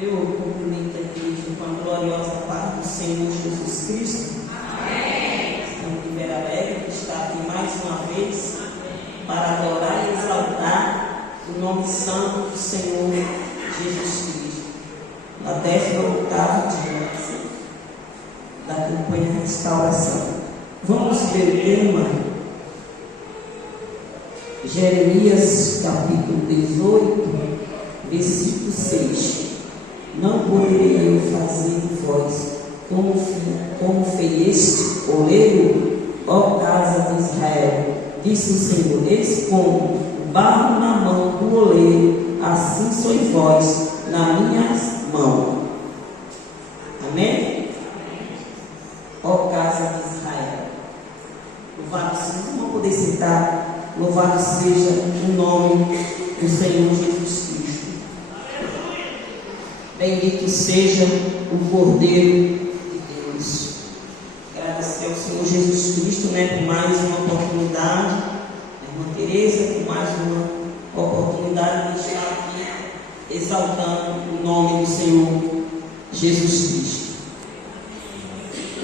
Eu cumprimento a igreja com a gloriosa paz do Senhor Jesus Cristo. Amém. Estamos de Vera Alegre que está aqui mais uma vez para adorar e exaltar o nome santo do Senhor Jesus Cristo. Na 18º dia da campanha Restauração. Vamos ver o tema Jeremias capítulo 18, versículo 6. Não poderei eu fazer de vós como fez este oleiro, ó casa de Israel, disse o Senhor. Eis como o barro na mão do oleiro, assim sois vós na minhas mãos. Amém? Ó casa de Israel. Louvado seja, não poder citar, louvado seja o nome do Senhor Jesus Cristo. Bendito seja o Cordeiro de Deus. Agradecer ao Senhor Jesus Cristo, por mais uma oportunidade, a irmã Tereza, por mais uma oportunidade de estar aqui exaltando o nome do Senhor Jesus Cristo.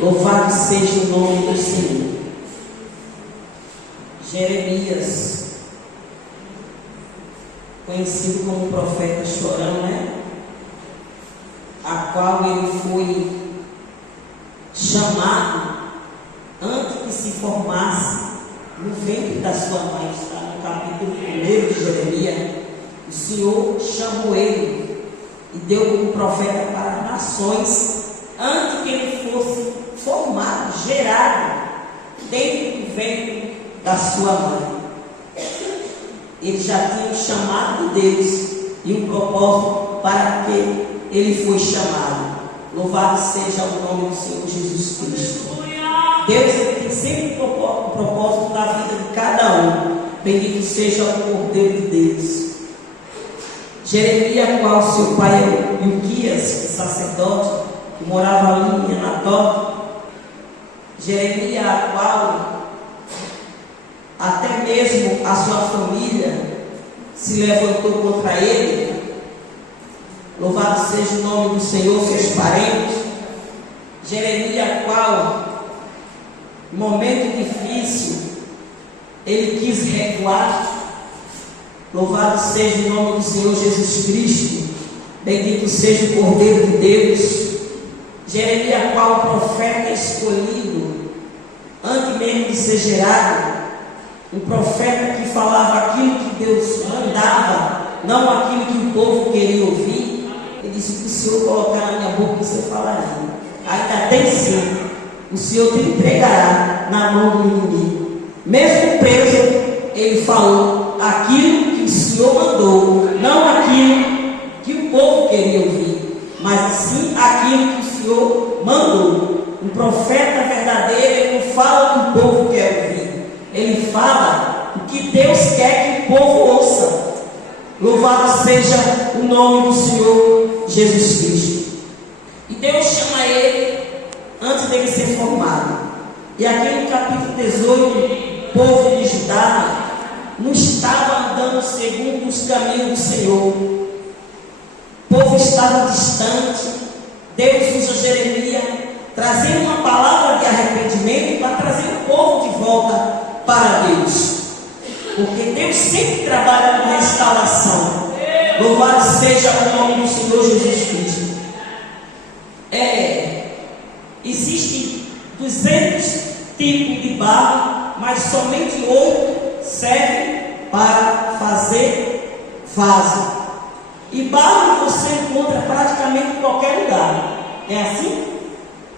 Louvado seja o nome do Senhor. Jeremias, conhecido como profeta chorão, a qual ele foi chamado antes que se formasse no ventre da sua mãe. Está no capítulo 1 de Jeremias. O Senhor chamou ele e deu como profeta para nações antes que ele fosse formado, gerado dentro do ventre da sua mãe. Ele já tinha um chamado de Deus e um propósito para que ele foi chamado. Louvado seja o nome do Senhor Jesus Cristo. Deus tem sempre um propósito na vida de cada um. Bendito seja o Cordeiro de Deus. Jeremias, qual seu pai era Ilquias, sacerdote, que morava ali em Anatote. Jeremias, a qual até mesmo a sua família se levantou contra ele. Louvado seja o nome do Senhor, seus parentes. Jeremias, qual, em momento difícil, ele quis recuar. Louvado seja o nome do Senhor Jesus Cristo. Bendito seja o Cordeiro de Deus. Jeremias, qual profeta escolhido, antes mesmo de ser gerado, um profeta que falava aquilo que Deus mandava, não aquilo que o povo queria ouvir. Ele disse: o que o Senhor colocar na minha boca, você falará. Ainda tem sim, o Senhor te entregará na mão do inimigo. Mesmo preso, ele falou aquilo que o Senhor mandou, não aquilo que o povo queria ouvir, mas sim aquilo que o Senhor mandou. Um profeta verdadeiro, ele não fala o que o povo quer ouvir, ele fala o que Deus quer que o povo ouça. Louvado seja o nome do Senhor Jesus Cristo. E Deus chama ele antes dele ser formado. E aqui no capítulo 18, o povo de Judá não estava andando segundo os caminhos do Senhor. O povo estava distante. Deus usa Jeremias trazendo uma palavra de arrependimento para trazer o povo de volta para Deus. Porque Deus sempre trabalha com restauração. Louvado seja o nome do Senhor Jesus Cristo. Existem 200 tipos de barro, mas somente 8 servem para fazer vaso. E barro você encontra praticamente em qualquer lugar. É assim?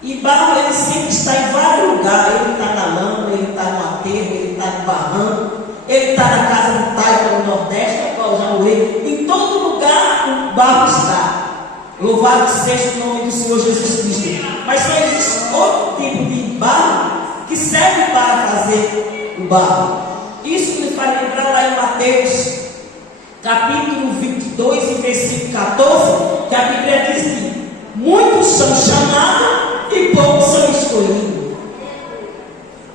E barro ele sempre está em vários lugares. Ele está na lama, ele está no aterro, ele está no barranco. Ele está na casa do Taipa no Nordeste, a qual já morreu. Em todo lugar o barro está. Louvado seja o nome do Senhor Jesus Cristo. Mas só existe outro tipo de barro que serve para fazer o barro. Isso me faz lembrar lá em Mateus, capítulo 22, versículo 14, que a Bíblia diz que muitos são chamados e poucos são escolhidos.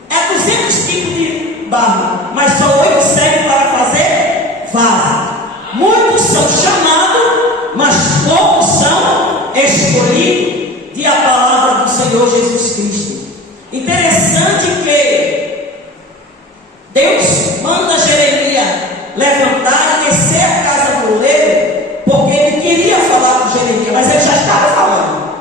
É 200 tipos de barro, mas só 8 servem para fazer vaso. Muitos são chamados, mas poucos são escolhido de a palavra do Senhor Jesus Cristo. Interessante que Deus manda Jeremias levantar e descer a casa do oleiro, porque ele queria falar com Jeremias, mas ele já estava falando.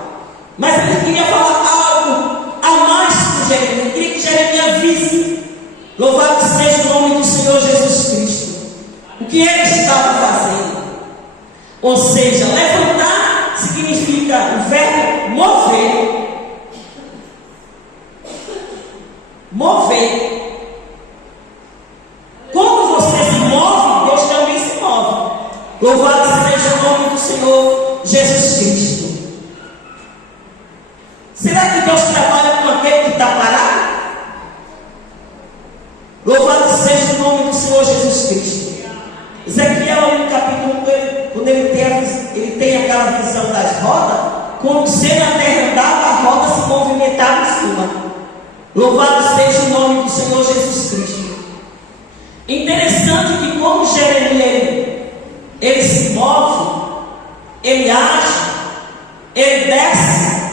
Mas ele queria falar algo a mais com Jeremias. Ele queria que Jeremias visse. Louvado seja o nome do Senhor Jesus Cristo. O que ele estava fazendo. Ou seja, levantar significa o verbo mover. Mover. Como você se move, Deus também se move. Louvado seja o nome do Senhor Jesus Cristo. Será que Deus trabalha com aquele que está parado? Louvado seja o nome do Senhor Jesus Cristo. Ezequiel, no capítulo 1, quando ele tem aquela visão das rodas, quando o ser na terra andava, a roda se movimentava em cima. Louvado seja o nome do Senhor Jesus Cristo. Interessante que como Jeremias ele se move, ele age, ele desce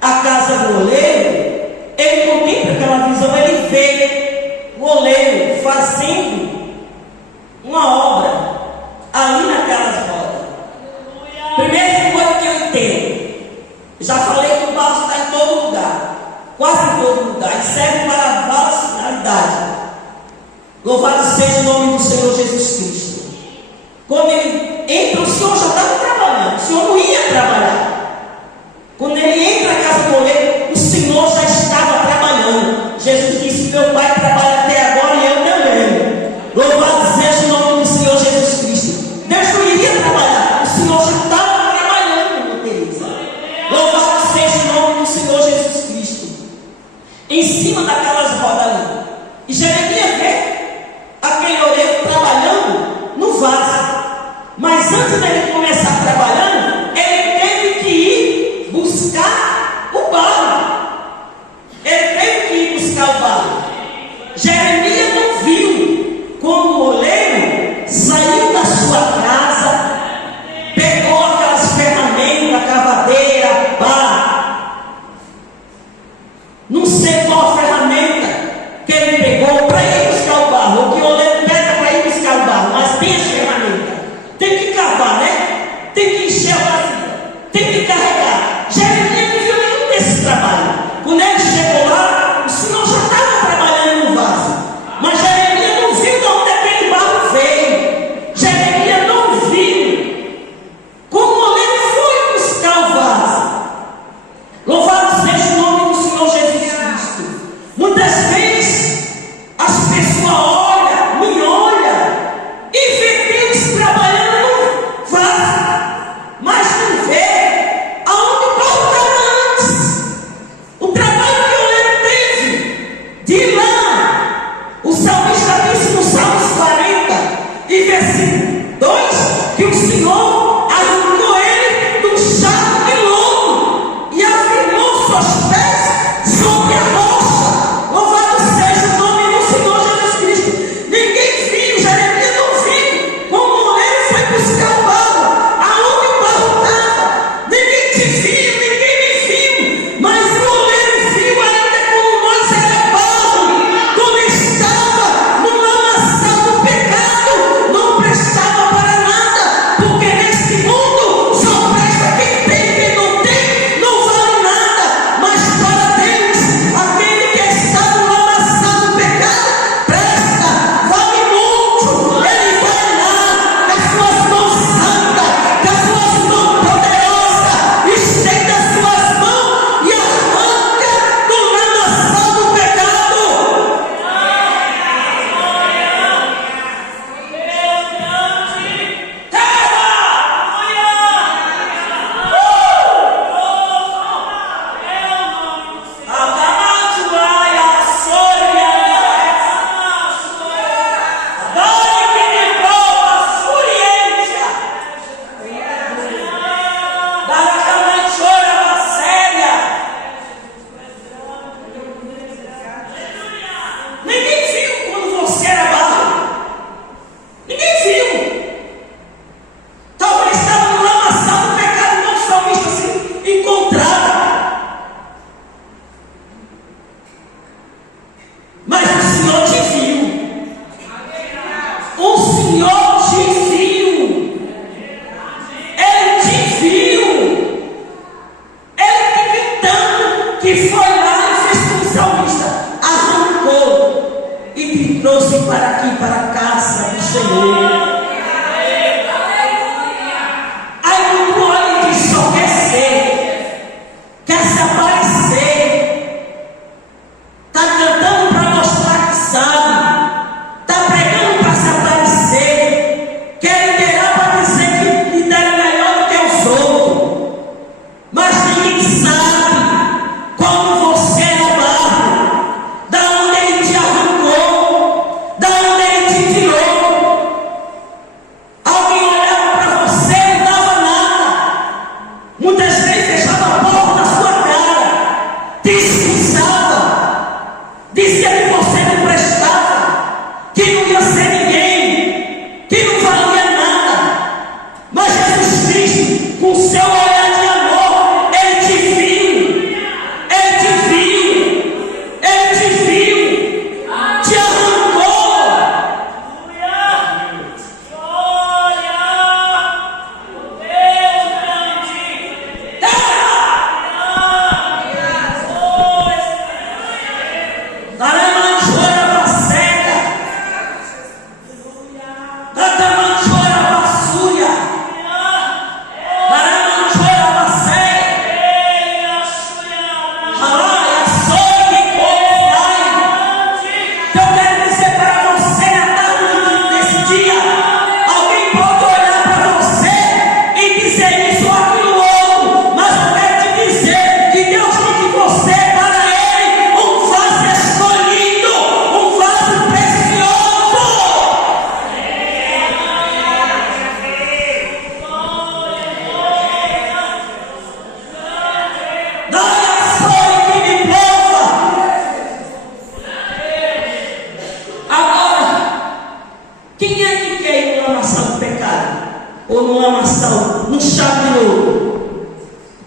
a casa do oleiro, ele contempla aquela visão, ele vê o oleiro fazendo uma obra ali naquelas rodas. Primeira coisa que eu entendo, já falei que o barro está em todo lugar, quase em todo lugar, e serve para várias finalidades. Louvado seja o nome do Senhor Jesus Cristo. Quando ele entra, o Senhor já estava trabalhando, o Senhor não ia trabalhar. Quando ele entra na casa do oleiro, o Senhor já estava trabalhando. Jesus disse: meu Pai trabalha até agora e eu também. Louvado seja o nome do Senhor Jesus Cristo. Deus não iria trabalhar, o Senhor já estava trabalhando, Teresa. Louvado seja o nome do Senhor Jesus Cristo. Em cima daquelas rodas ali. E Jeremias vê aquele oleiro trabalhando no vaso. Mas antes dele começar trabalhando, ele teve que ir buscar o barro. Ele teve que ir buscar o barro. Jeremias não viu como o oleiro saiu da sua casa, pegou aquelas ferramentas, cavadeira, pá. Não sei qual ferramenta que ele pegou para ir buscar o barro. O que o oleiro pega para ir buscar o barro, mas tem as ferramentas. Tem que cavar, né? Tem que encher a vasilha, tem que carregar. Jeremias não viu nenhum desse trabalho. Quando ele chegou lá, o Senhor já estava trabalhando no vaso. Mas Jeremias não viu de onde aquele barro veio. Jeremias não viu como o oleiro foi buscar o vaso. Louvado seja o nome do Senhor Jesus Cristo. Muitas vezes as pessoas olham, me olham e vê Deus trabalhando no vaso, mas não vê a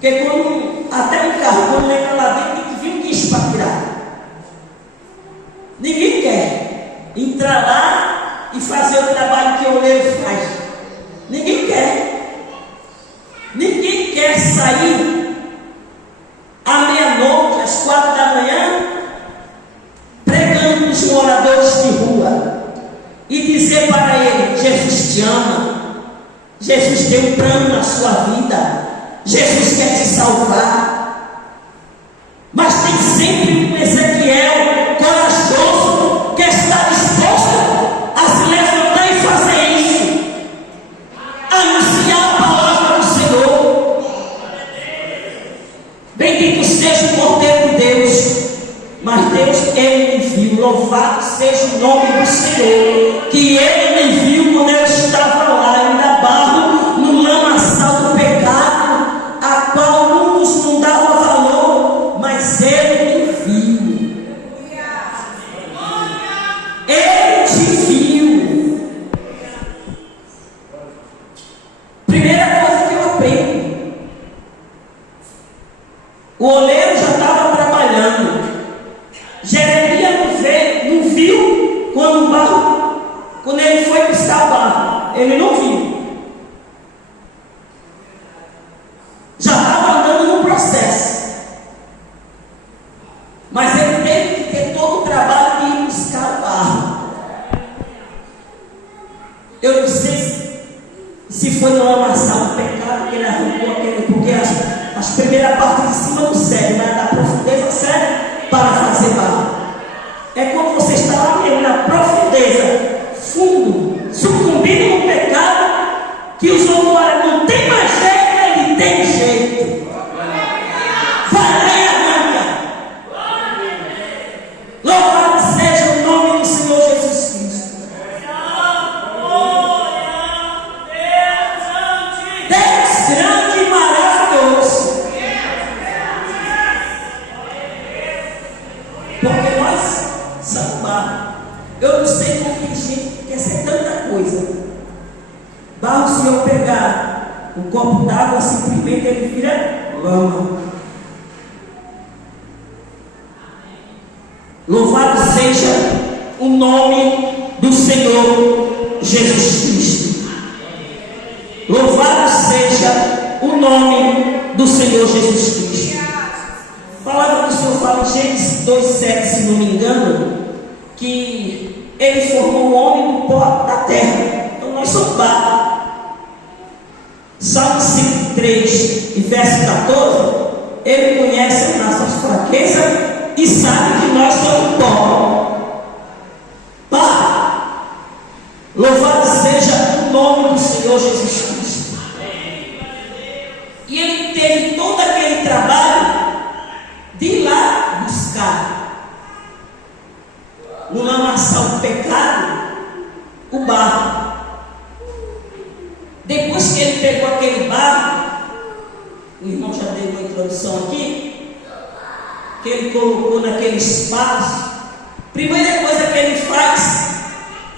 Porque quando até um carro, quando entra lá dentro, tem que vir um guincho para tirar. Ninguém quer entrar lá e fazer o trabalho que o oleiro faz. Ninguém quer. Ninguém quer sair à meia-noite, às 4 da manhã, pregando os moradores de rua e dizer para ele: Jesus te ama, Jesus tem um plano na sua vida, Jesus quer te salvar. Mas tem sempre um Ezequiel corajoso que está disposto a se levantar e fazer isso, anunciar a palavra do Senhor. Bendito seja o Cordeiro de Deus. Mas Deus, Ele me viu. Louvado seja o nome do Senhor, que Ele me viu quando eu estava lá, ainda barro, no lamaçal do pecado, a qual muitos não davam valor, mas Ele me viu. Ele te viu. Primeira coisa que eu aprendo: o oleiro já estava trabalhando. Jeremias não viu quando ele foi buscar o barro. Ele não viu. Já estava andando no processo. Mas ele teve que ter todo o trabalho de ir buscar o barro. Eu não sei se foi no lamaçal do pecado que ele arrancou aquele, porque as primeiras partes de cima do cérebro, né, da profundeza do cérebro, para fazer barro. É quando você está lá mesmo na profundeza, fundo, sucumbindo no pecado, que os outros olham: não tem mais jeito, ele tem jeito. Vai lá e arranca. Louvado seja o nome do Senhor Jesus Cristo. Deus grande e maravilhoso. Porque nós somos barro. Eu não sei como tem gente que quer ser tanta coisa. Barro, se eu pegar um copo d'água, simplesmente ele vira lama. Louvado seja o nome do Senhor Jesus Cristo. Louvado seja o nome do Senhor Jesus Cristo. A palavra do Senhor fala em Gênesis 2,7, se não me engano, que Ele formou o homem do pó da terra. Então nós somos barro. Salmo 53 e verso 14, Ele conhece as nossas fraquezas e sabe que nós somos pó. Barro. Louvado seja o nome do Senhor Jesus Cristo. E Ele teve todo aquele trabalho de ir lá buscar no lamaçal do pecado o barro. Depois que ele pegou aquele barro, o irmão já deu uma introdução aqui, que ele colocou naquele espaço, primeira coisa que ele faz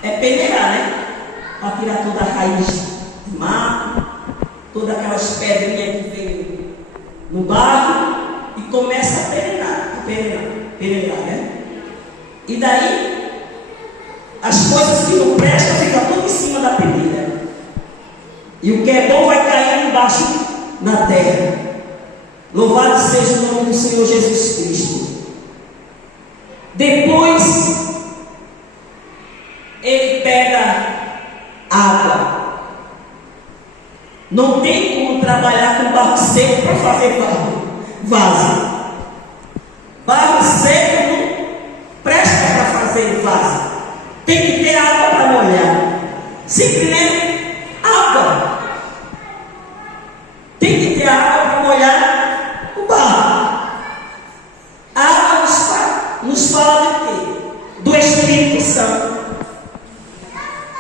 é peneirar, né? Para tirar toda a raiz de mato, todas aquelas pedrinhas que veio no barro, e começa a peneirar, né? E daí, as coisas que não prestam ficam tudo em cima da peneira. E o que é bom vai cair embaixo na terra. Louvado seja o nome do Senhor Jesus Cristo. Depois, ele pega água. Não tem como trabalhar com barro seco para fazer vaso. Barro seco não presta para fazer vaso. Tem que ter água para molhar. Simplesmente água. Tem que ter água para molhar o barro. A água nos fala de quê? Do Espírito Santo.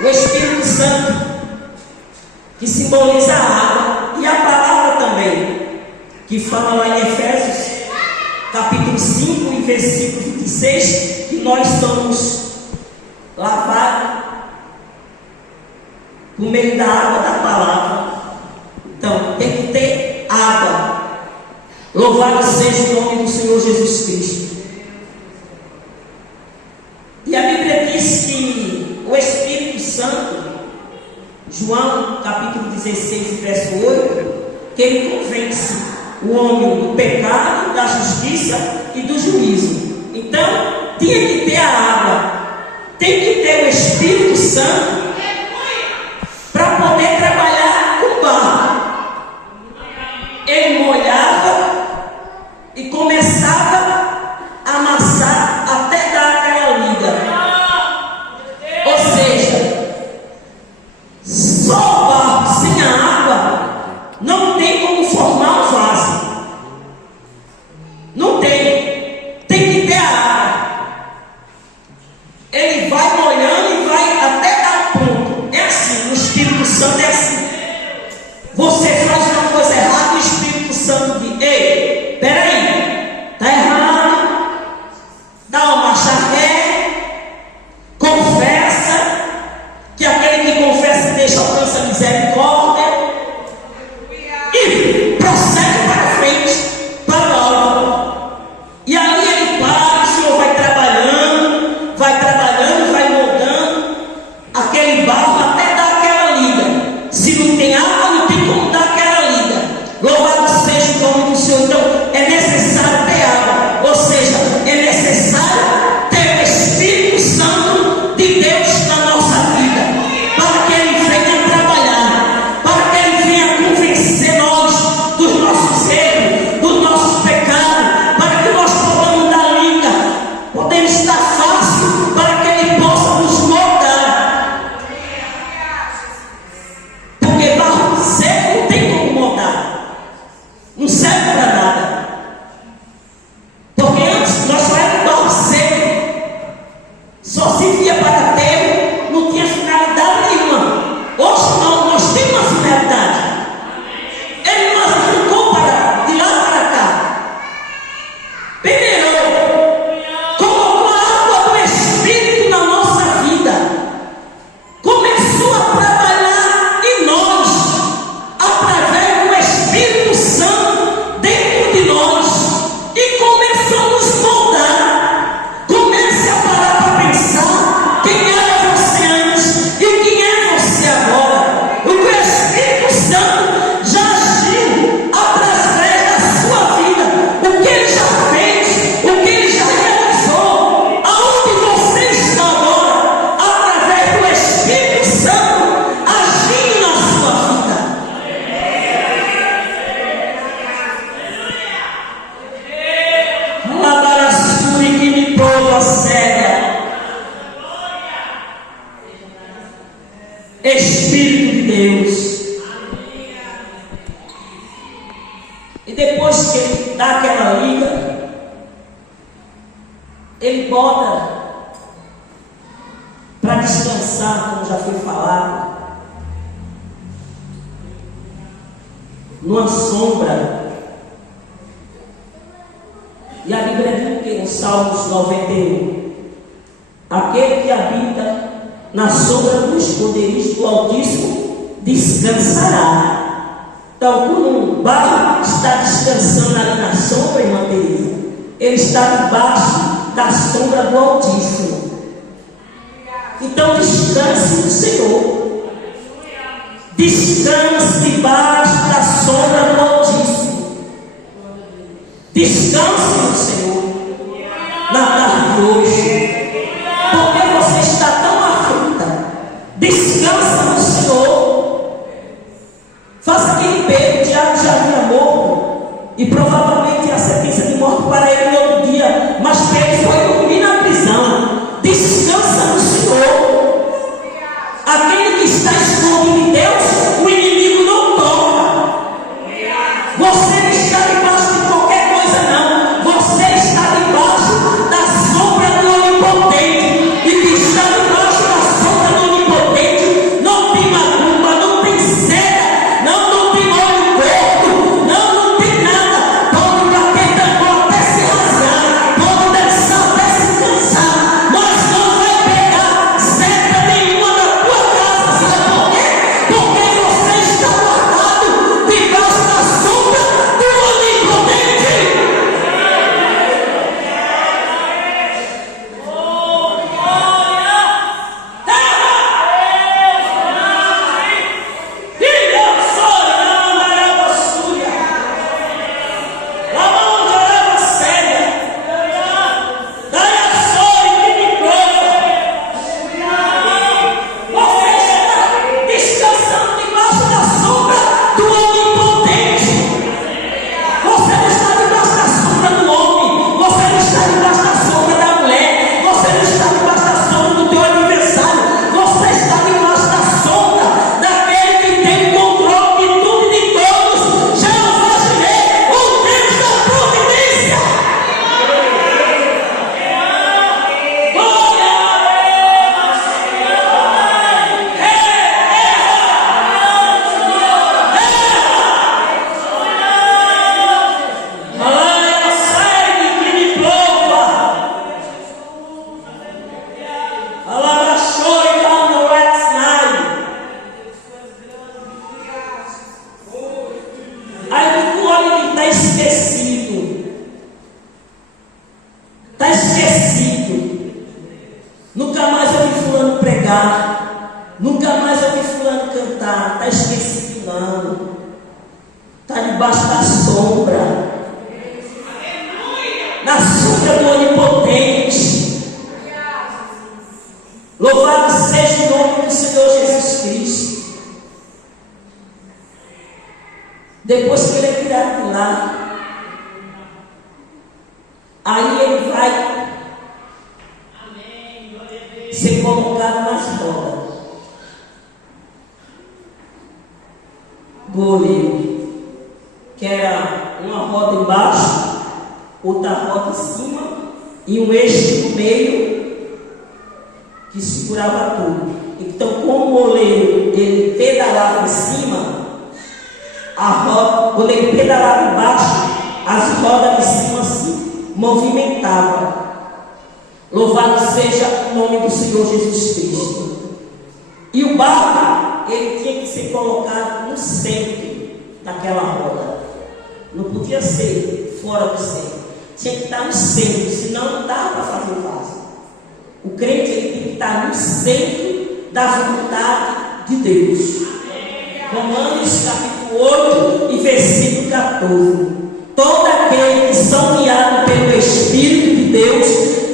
O Espírito Santo, que simboliza a água, e a palavra também, que fala lá em Efésios capítulo 5 e versículo 26, que nós somos lavados por meio da água da palavra. Então tem que ter água. Louvado seja o nome do Senhor Jesus Cristo. E a Bíblia diz que o Espírito Santo, João capítulo 16, verso 8, que ele convence o homem do pecado, da justiça e do juízo. Então, tinha que ter a água, tem que ter o Espírito Santo para poder trabalhar com barro. Ele molhava e começava a amassar até dar aquela liga. Ou seja, só o barro sem a água não tem como formar um vaso. Não tem. Tem que ter a água. Ele vai molhando e vai até dar um ponto. É assim, o Espírito Santo é assim. Você faz uma coisa errada, o Espírito Santo diz: ei, peraí, está errado. Dá uma marcha ré, confessa, que aquele que confessa deixa alcança misericórdia, e prossegue para frente, para o alvo. E ali ele para, o Senhor vai trabalhando, vai moldando aquele barro até dar aquela liga. Se não tem água, não tem como dar aquela liga. Louvado seja o nome do Senhor. Então é necessário ter água, ou seja, é necessário ter o Espírito Santo de Deus na nossa vida, para que ele venha trabalhar, para que ele venha convencer nós dos nossos erros, dos nossos pecados, para que nós podamos dar liga, podemos estar fácil, para que ele possa nos moldar. Porque barro seco não tem como moldar, não serve para nada. Porque antes nós só éramos barro seco, só servia para terra, não tinha finalidade nenhuma. Hoje não, nós temos uma finalidade. Ele nos arrancou de lá para cá, peneirou, colocou a água do Espírito na nossa vida, começou a trabalhar em nós, através do Espírito Santo dentro de nós, e começou a nos moldar. Comece a parar para pensar quem era você antes e quem é você agora. O que o Espírito Santo já agiu através da sua vida, o que ele já fez, o que ele já realizou, aonde você está agora, através do Espírito Santo agindo na sua vida. Labarassuri que me prova cega. Espírito de Deus. E depois que ele dá aquela liga, ele bota para descansar, como já foi falado, numa sombra. E a Bíblia diz que no Salmos 91, aquele que habita na sombra do esconderijo do Altíssimo descansará. Então, quando um barro está descansando ali na sombra, irmã Teresa, ele está debaixo da sombra do Altíssimo. Então, descanse no Senhor. Descanse debaixo da sombra do Altíssimo. Descanse no Senhor na tarde de hoje. Porque você está tão aflita, descansa no Senhor. Faça aquele Pedro, o diabo já havia morto, e provavelmente a sentença de morte para ele no outro dia, mas Pedro foi dormir na prisão. Descansa no Senhor. Aquele que está escondido em Deus, o inimigo não toca. Você não está debaixo de qualquer coisa, não. Você está debaixo da sombra do Onipotente. E que está debaixo da sombra do Onipotente não tem macumba, não tem seda, não tem olho gordo, não tem nada. Pode esquecido. Está esquecido. Nunca mais eu vi fulano pregar. Nunca mais eu vi fulano cantar. Está esquecido não. Está debaixo da sombra. Na sombra do Onipotente. Louvado seja o nome do Senhor Jesus Cristo. Depois que ele é tirado de lá, aí ele vai ser colocado nas rodas do oleiro, que era uma roda embaixo, outra roda em cima e um eixo no meio que segurava tudo. Então, como o oleiro ele pedalava em cima, a roda, quando ele pedalava embaixo, as rodas de cima se movimentavam. Louvado seja o nome do Senhor Jesus Cristo. E o barco, ele tinha que ser colocado no centro daquela roda. Não podia ser fora do centro. Tinha que estar no centro, senão não dava para fazer o vaso. O crente ele tem que estar no centro da vontade de Deus. Romanos capítulo 8 e versículo 14. Todo aquele que são guiados pelo Espírito de Deus,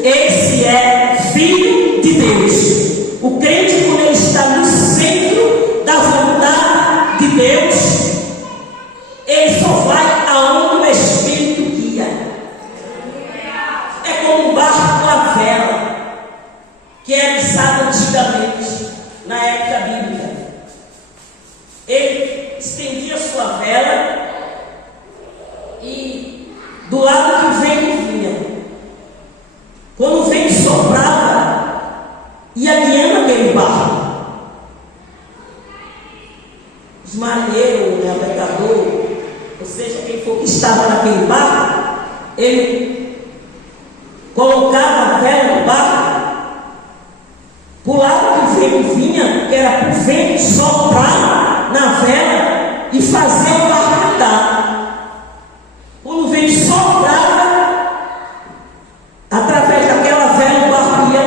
esse é filho de Deus. O crente, quando ele está no centro da vontade de Deus, ele só vai aonde o Espírito guia. É como um barco com a vela, que era usado antigamente, na época bíblica. Ele estendia sua vela e do lado que o vento vinha, quando o vento soprava, ia guiando aquele barco. Os marinheiros, o navegador, ou seja, quem for que estava naquele barco, ele colocava a vela no barco para o lado que o vento vinha, que era para o vento soprar na vela e fazer o barco andar. Quando o vento soprava, através daquela vela o barco ia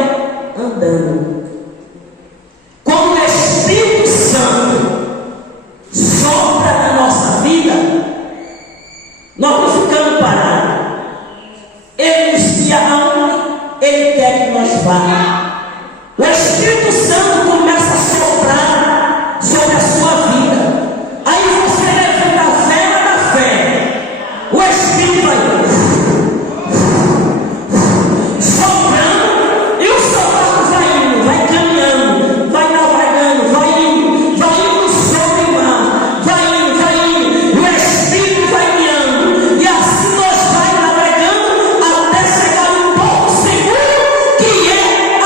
andando. Quando o Espírito Santo sopra na nossa vida, nós não ficamos parados. Ele nos guia aonde Ele quer que nós vá. O Espírito Santo começa a soprar sobre a sua vida. Aí você levanta a vela da fé. O Espírito vai soprando e o seu barco vai indo, vai caminhando, vai navegando, vai indo sobre o mar, vai indo. O Espírito vai guiando e assim nós vai navegando até chegar no ponto seguro que é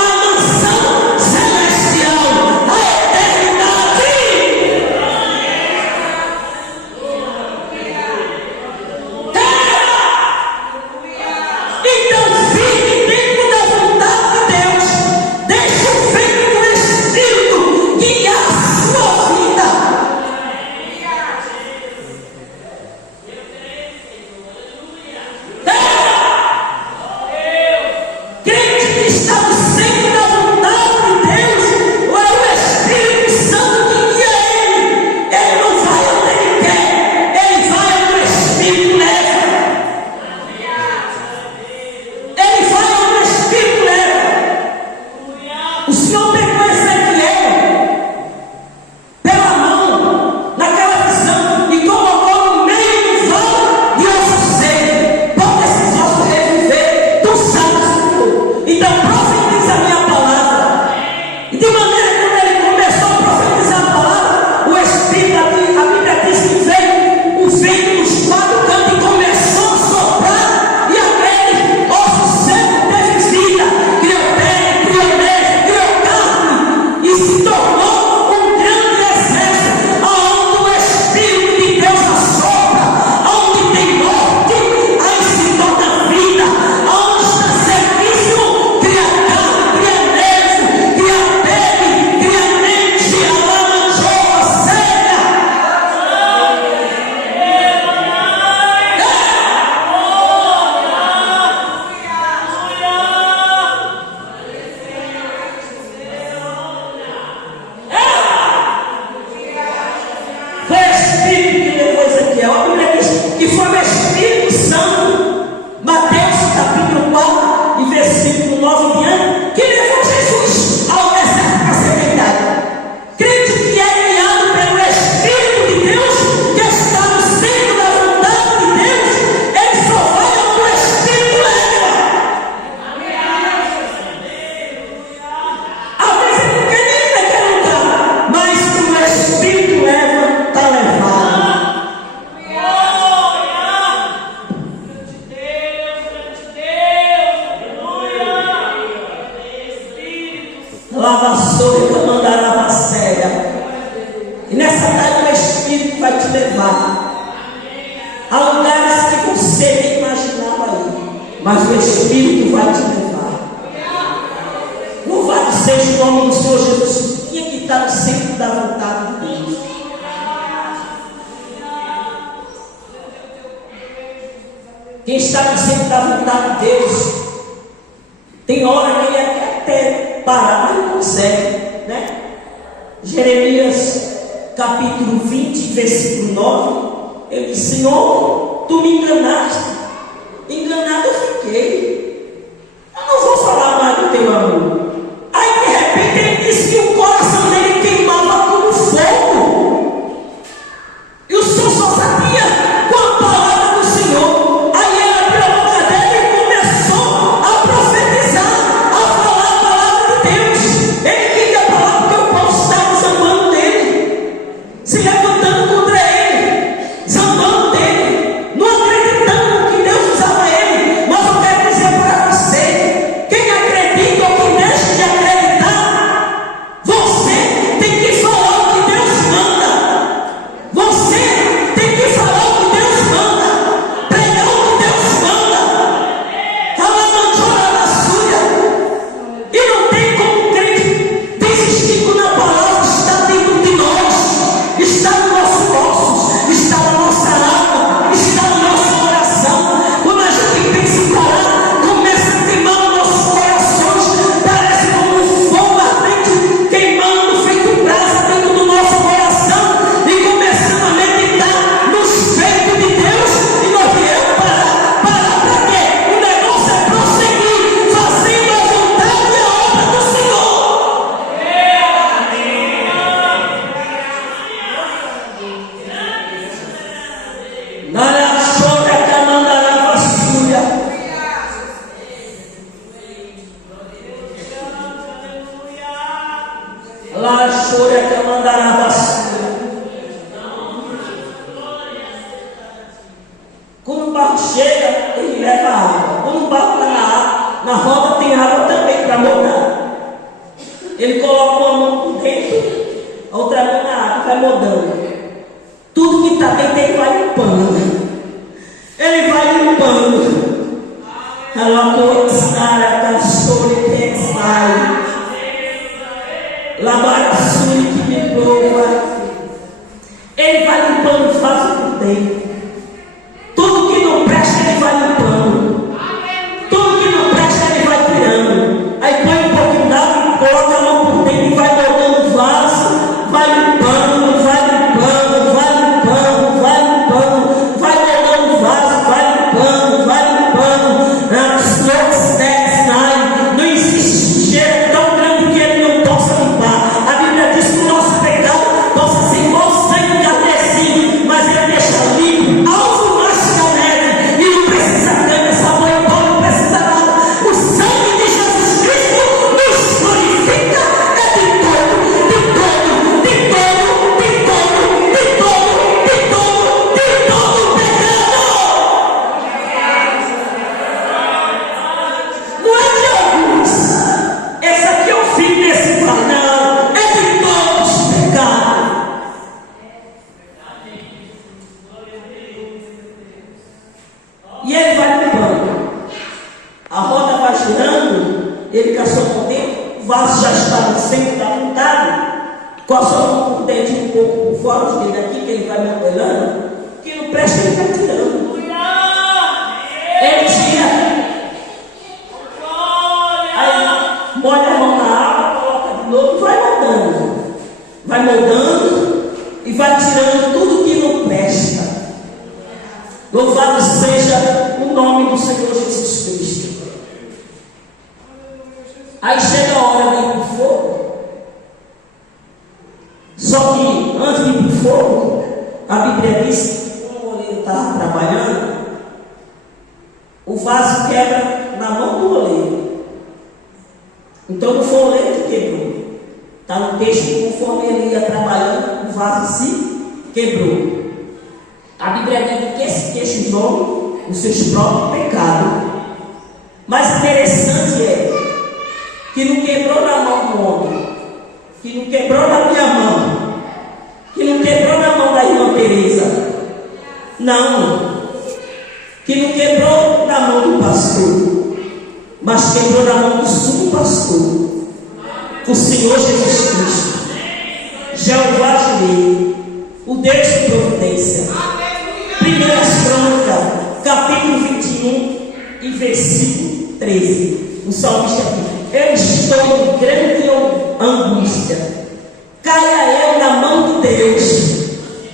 Espírito Santo, Mateus capítulo 4, e versículo 9 em diante, que levou Jesus ao deserto para ser tentado. Crente que é guiado pelo Espírito de Deus, que está no centro da vontade de Deus, ele só vai onde o Espírito leva. Às vezes ele não quer nem ir naquele lugar, mas o Espírito leva, está levado. Lavassou e mandará a séria. E nessa tarde o Espírito vai te levar a lugares que você nem imaginava ir, mas o Espírito vai te levar. Louvado seja o nome do Senhor Jesus. Tinha que estar no centro da vontade de Deus. Quem está no centro da vontade de Deus, tem hora que ele quer até parar, mas não consegue, né? Jeremias capítulo 20, versículo 9, ele diz: Senhor, tu me enganaste, enganado eu fiquei, eu não vou falar mais do teu amor. Aí de repente ele disse que o coração dele queimava como fogo, e o Senhor só sabia com a palavra do Senhor. Aí ele abriu a boca dele e começou a profetizar, a falar a palavra de Deus. Ele queria falar porque o povo estava zambando dele, se levantando contra ele, zambando dele, não acreditando que Deus usava ele. Mas eu quero dizer para você, quem acredita ou quem deixa de acreditar, você tem que falar o que Deus manda. Você tem que falar o que Deus manda, pregar o que Deus manda. Ela não chora na sua. E não tem como o crente desistir quando a palavra está dentro de nós, está no nosso ossos, está na nossa alma, está no nosso coração. Quando a gente pensa em parar, começa a queimar os nossos corações, parece como um fogo ardente queimando, feito brasa dentro do nosso coração, e começamos a meditar nos feitos de Deus, e nós viemos parar para quê? O negócio é prosseguir, fazendo a vontade e a obra do Senhor. Nara chora que mandará vasculha. Lá chora que mandará vasculha. Quando o barco chega, ele leva água. Quando o barco está na roda, tem água também para moldar. Ele coloca uma mão por dentro, a outra mão na água, vai moldando. Tudo que está dentro ele vai limpando. Ele vai limpando. Ela coçara, caçou e pensai. Lavar a sua que me prova. Ele vai limpando faz por dentro. Tudo que não presta ele vai limpando. Tudo que não presta ele vai tirando. Aí põe um pouquinho d'água, coloca a mão por dentro e vai moldando o vaso. Vai limpando, vai limpando, vai limpando, vai limpando, vai moldando o vaso, vai limpando, vai limpando. Não existe sujeira tão grande que ele não possa limpar. A Bíblia diz que o nosso pecado possa ser igual ao sangue carmesim, mas ele deixa limpo, alvo mais que a neve, e não precisa cana, sabão e pó, não precisa nada. O sangue de Jesus Cristo nos purifica, é de todo, de todo, de todo, de todo, de todo, de todo, de todo pecado. Não é de alguns. Esse aqui eu fico nesse não, é de todos os pecados. E ele vai limpando. A roda vai girando, ele caçou por dentro, o vaso já está no centro da vontade, com a sua mão por dentro e um pouco por fora, os dedos aqui, que ele vai modelando, que não presta, ele vai tirando. Ele tira. Aí molha a mão na água, coloca de novo e vai moldando. Vai moldando e vai tirando tudo que não presta. Louvado seja o nome do Senhor Jesus Cristo. Aí chega a hora de ir para o fogo. Só que antes de ir para o fogo, a Bíblia diz que quando o oleiro estava trabalhando, o vaso quebra na mão do oleiro. Então não foi o oleiro que quebrou. Está no texto que conforme ele ia trabalhando, o vaso se quebrou. A Bíblia diz que esse queixo os seus próprios pecados. Mas interessante é que não quebrou na mão do homem, que não quebrou na minha mão, que não quebrou na mão da irmã Teresa. Não. Que não quebrou na mão do pastor, mas quebrou na mão do sumo pastor, o Senhor Jesus Cristo, Jeová Jireh, o Deus de providência. 1 Crônicas, capítulo 21 e versículo 13. O salmista diz: eu estou em grande angústia, caia eu na mão de Deus,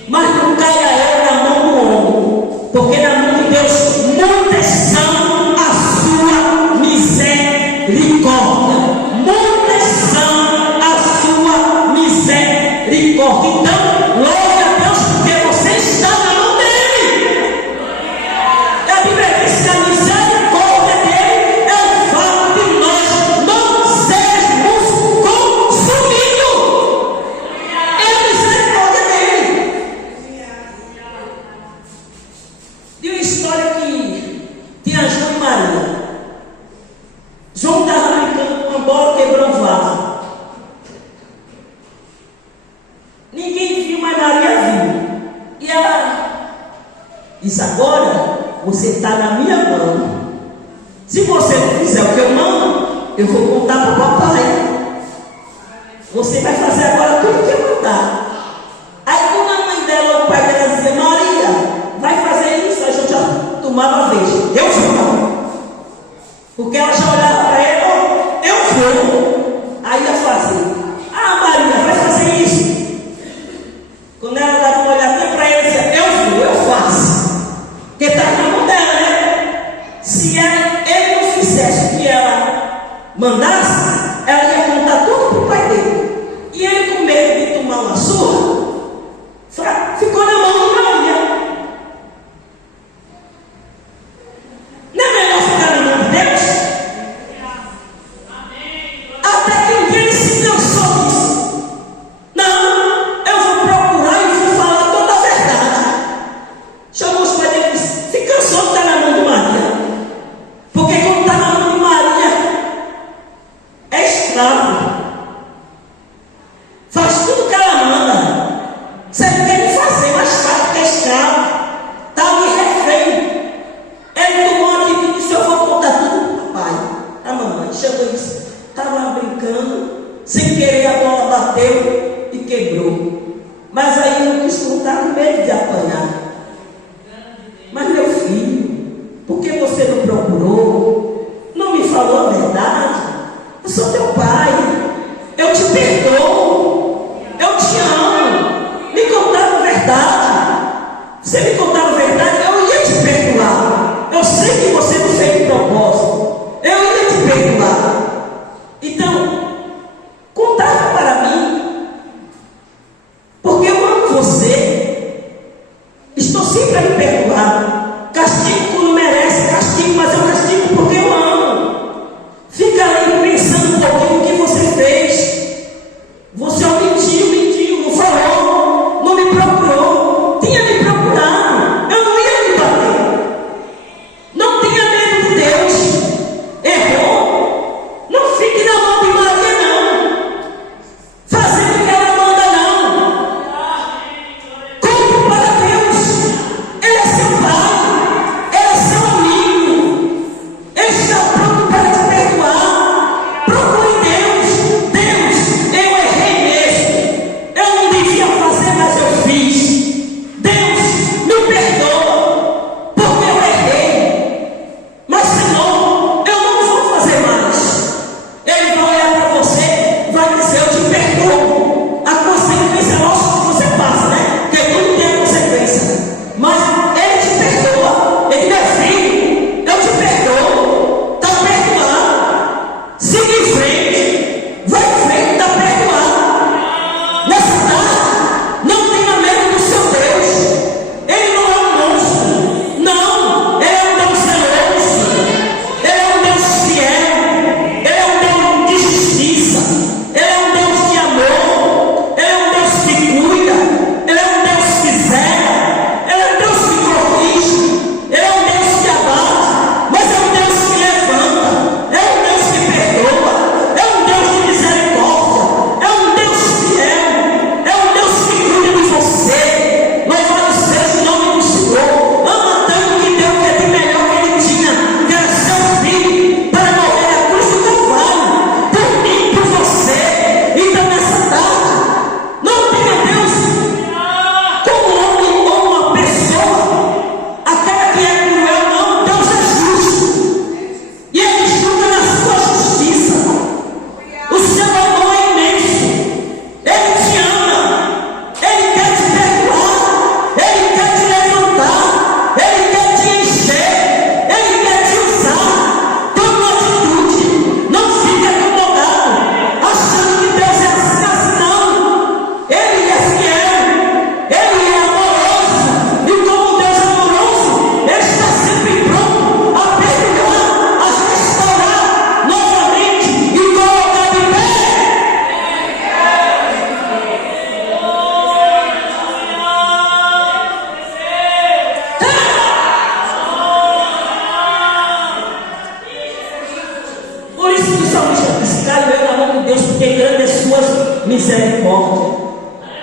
mas não caia eu na mão do homem, porque na mão de Deus muitas são a sua misericórdia. Muitas são a sua misericórdia. Então, glória a Deus, porque você está na mão dele. A Bíblia diz que a misericórdia dele é o fato de nós não sermos consumidos. É a misericórdia dele. De uma história que tinha João e Maria. João estava brincando com uma bola, quebrou um vaso. Ninguém viu, mas Maria viu. E ela disse: agora você está na minha mão. Se você não fizer o que eu mando, eu vou contar para o papai. Você vai fazer agora tudo o que eu mandar. Aí quando a mãe dela, o pai dela dizia: Maria, vai fazer isso, a gente já tomava vez. Eu vou. Porque ela já olhava para ele: oh, eu vou. Aí ia fazer. Ah, Maria, vai fazer isso. Quando ela dava uma olhadinha para ele, dizia: eu vou, eu faço. Porque está na mão dela, né? Se ele não fizesse o que ela mandasse, ela ia contar tudo para o pai dele. E ele, com medo de tomar uma surra, ficou na mão de Maria. Não é melhor ficar na mão de Deus? Até que um dia ele se cansou disso. Não, eu vou procurar e vou falar toda a verdade. Chamou os pais dele e disse: se cansou de estar na mão de Maria. Porque quando está na mão de Maria, é escravo.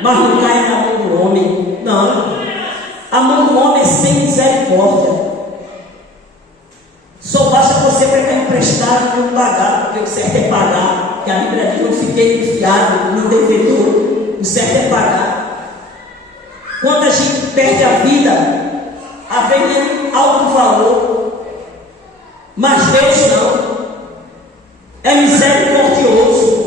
mas não caia na mão do homem. Não. A mão do homem é sem misericórdia. Só basta você pegar emprestado e não pagar, porque o certo é pagar. Porque a Bíblia diz: não fiquei confiado no devedor. O certo é pagar. Quando a gente perde a vida, havendo alto valor. Mas Deus não. É misericordioso.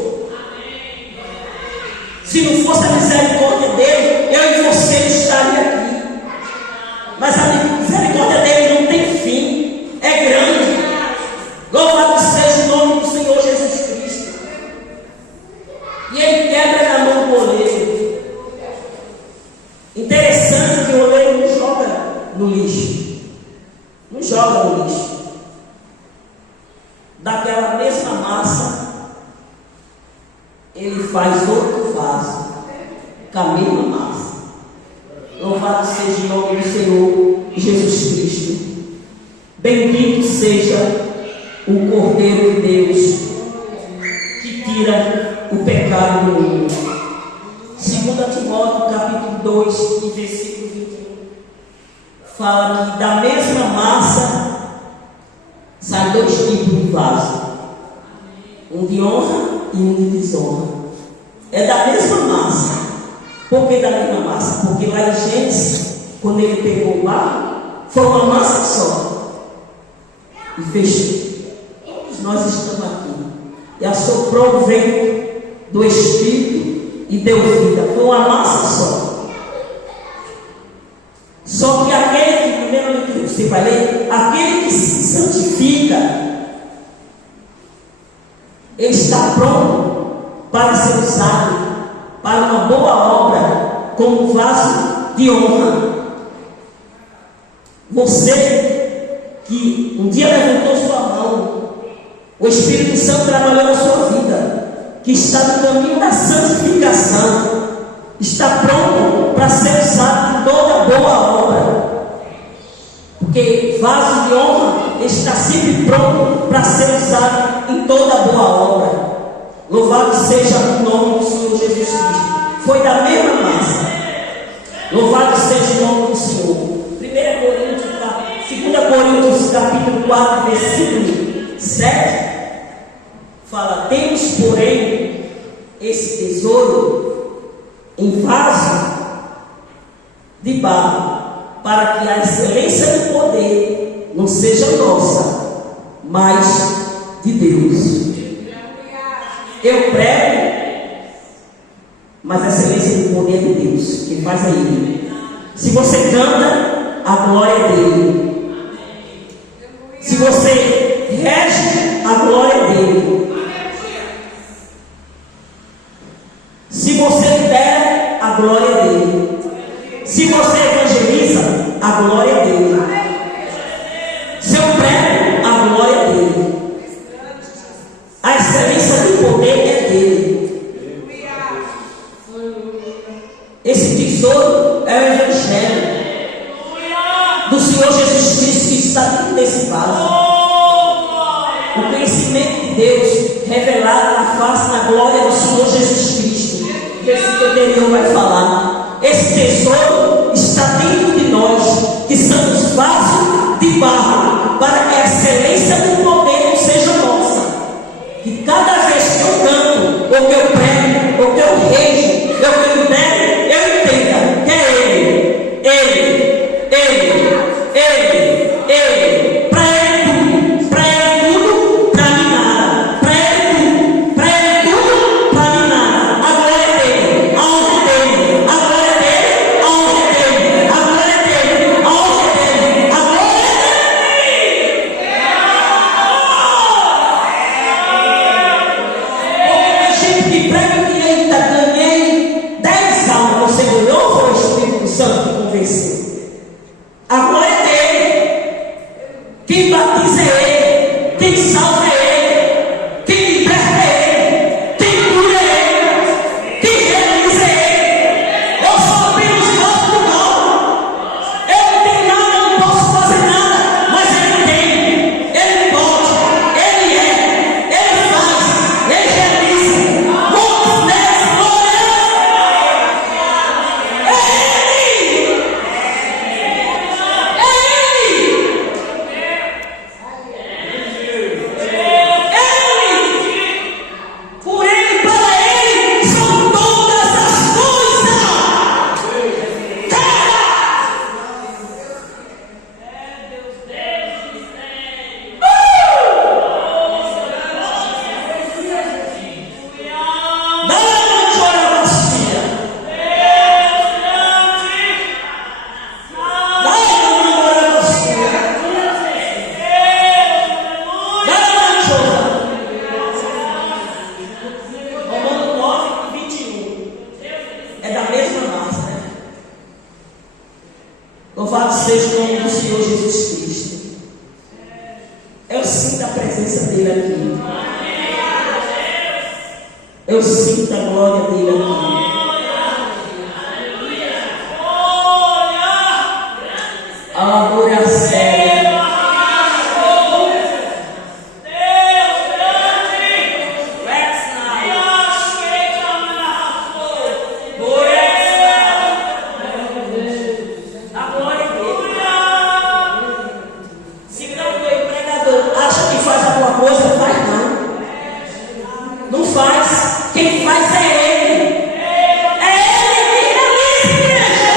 Se não fosse a misericórdia dele, eu e você estaria aqui. Mas a misericórdia dele não tem fim. É grande. Louvado seja o nome do Senhor Jesus Cristo. E ele quebra na mão do oleiro. Interessante que o oleiro não joga no lixo. Não joga no lixo. Daquela mesma massa, ele faz outro vaso com a mesma massa. Louvado seja o nome do Senhor Jesus Cristo. Bendito seja o Cordeiro de Deus que tira o pecado do mundo. 2 Timóteo capítulo 2 e versículo 21 fala que da mesma massa saem dois tipos de vaso, um de honra e um de desonra. É da mesma massa. Por que da mesma massa? Porque lá em Gênesis, quando ele pegou o barro, foi uma massa só e fechou. Todos nós estamos aqui e assoprou o vento do Espírito e deu vida. Foi uma massa só. Só que aquele que, primeiro que você vai ler, aquele que se santifica, ele está pronto para ser usado para uma boa obra, como vaso de honra. Você que um dia levantou sua mão, o Espírito Santo trabalhou na sua vida, que está no caminho da santificação, está pronto para ser usado em toda boa obra. Porque vaso de honra está sempre pronto para ser usado em toda boa obra. Louvado seja o nome do Senhor Jesus Cristo. Foi da mesma massa. Louvado seja o nome do Senhor. 2 Coríntios capítulo 4, versículo 7 fala: temos, porém, esse tesouro em vaso de barro, para que a excelência do poder não seja nossa, mas de Deus. Eu prego, mas a excelência do poder é de Deus. Quem faz é Ele. Se você canta, a glória é dele. Se você rege, a glória é dele. Se você lidera, a glória é dele. Se você evangeliza, a glória é dele. Se eu prego, a glória é dele. A excelência do poder é dele. Esse tesouro é o Evangelho do Senhor Jesus Cristo que está dentro desse vaso. O conhecimento de Deus revelado na face, na glória do Senhor Jesus Cristo. O versículo anterior vai falar. Esse tesouro está dentro de nós, que somos vasos de barro, para que a excelência do poder não seja nossa. Que cada vez que eu canto, ou que eu prego, ou que eu rejo, ou que eu libero, eu entenda que é Ele. Para Ele tudo, para Ele tudo, para mim nada. Para Ele tudo, para mim nada. A glória é dele, a honra é dele, a glória é dele, a honra é dele, a glória é dele, a honra é dele, a glória é dele. Porque a gente que prega que eita, ganhei 10 almas, você ganhou, foi o Espírito Santo que convenceu. A glória é dele. Quem batiza é ele. Quem salva é ele. Quem liberta é ele. Quem cura é ele. Quem realiza é ele. Eu sou apenas vosso do mal. Eu não tenho nada, eu não posso fazer nada. Mas ele tem. Ele pode. Ele é. Ele faz. Ele realiza. Muitos neles, glória. Eu sinto a glória dele aqui. Amor é sério. Acha que faz alguma coisa? Não faz não. Não faz. Quem faz é ele. É ele que realiza, igreja.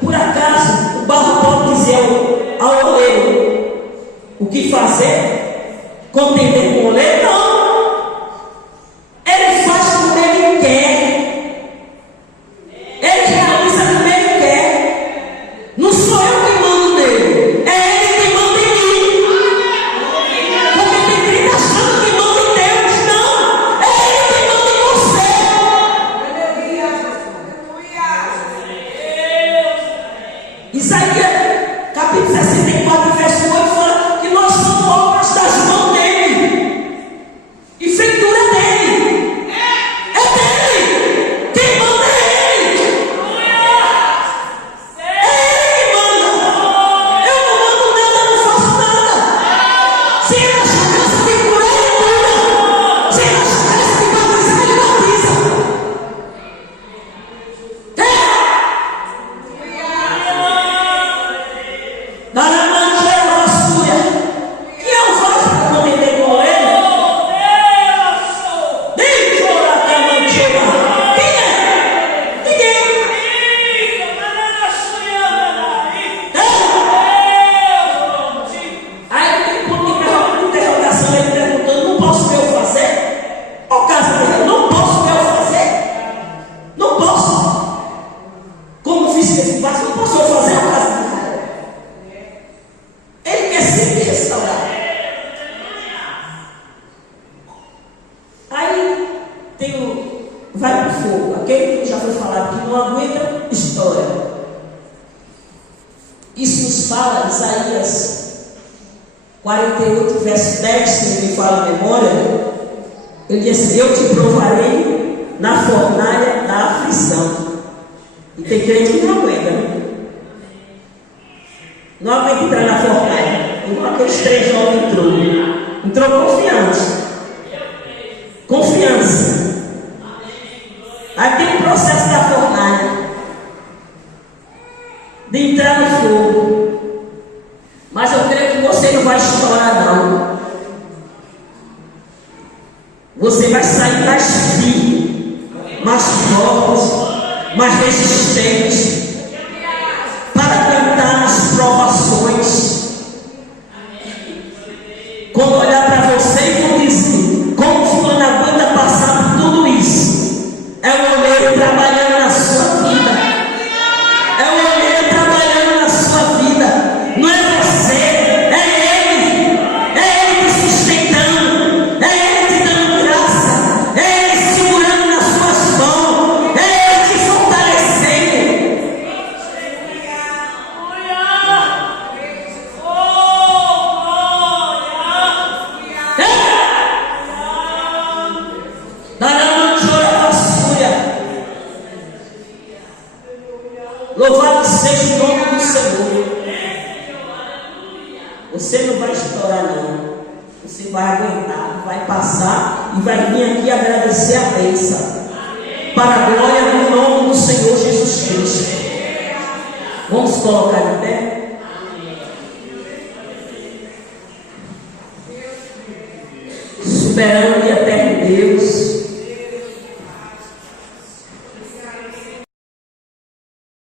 Por acaso, o barro pode dizer ao oleiro o que fazer? Contender com o oleiro? Não. Ele faz como ele quer. Ele realiza como ele quer. Não sou eu que mando nele. É ele que manda em mim. Porque tem gente achando que manda em Deus. Não. É ele que manda em você. Isaías, capítulo 64, verso 8, fala que nós somos obras das mãos dele e feitura dele. É dele. Quem manda é ele. É ele que manda. Eu não mando nada, não faço nada. Se ele achar graça de curar, ele cura. Se ele achar graça de batizar, ele batiza. Que eu faço para cometer com ele? Nem chorar até a manchega. Quem é? Ninguém. Aí tem um ponto de interrogação aí perguntando: não posso eu fazer? Ou casa dele, não posso eu fazer? Não posso. Como fiz esse passo, não posso eu fazer a casa dele. Ele quer sempre restaurar. Aí tem vai para o fogo. Aquele que já foi falado que não aguenta história. Isso nos fala Isaías 48, verso 10, se me fala a memória. Ele diz assim: eu te provarei na fornalha da aflição. E tem crente que não aguenta, né? Não aguenta entrar na fornalha. Igual aqueles 3 jovens entrou confiança. Aí tem o processo da fornalha, de entrar no fogo. Mas eu creio que você não vai estourar, não. Você vai sair mais firme, mais forte, mais resistente, para aguentar as provações. Quando olhar para você e vão dizer: como fulano aguenta passar por tudo isso? É o oleiro trabalhando na sua vida. É o oleiro trabalhando na sua vida. Não é você, é ele. É ele te sustentando. É ele te dando graça. É ele segurando nas suas mãos. É ele te fortalecendo. Louvado seja o nome do Senhor. Você não vai estourar, não. Você vai aguentar, vai passar e vai vir aqui agradecer a bênção. Para a glória do nome do Senhor Jesus Cristo. Vamos colocar em pé. Soberano e eterno Deus,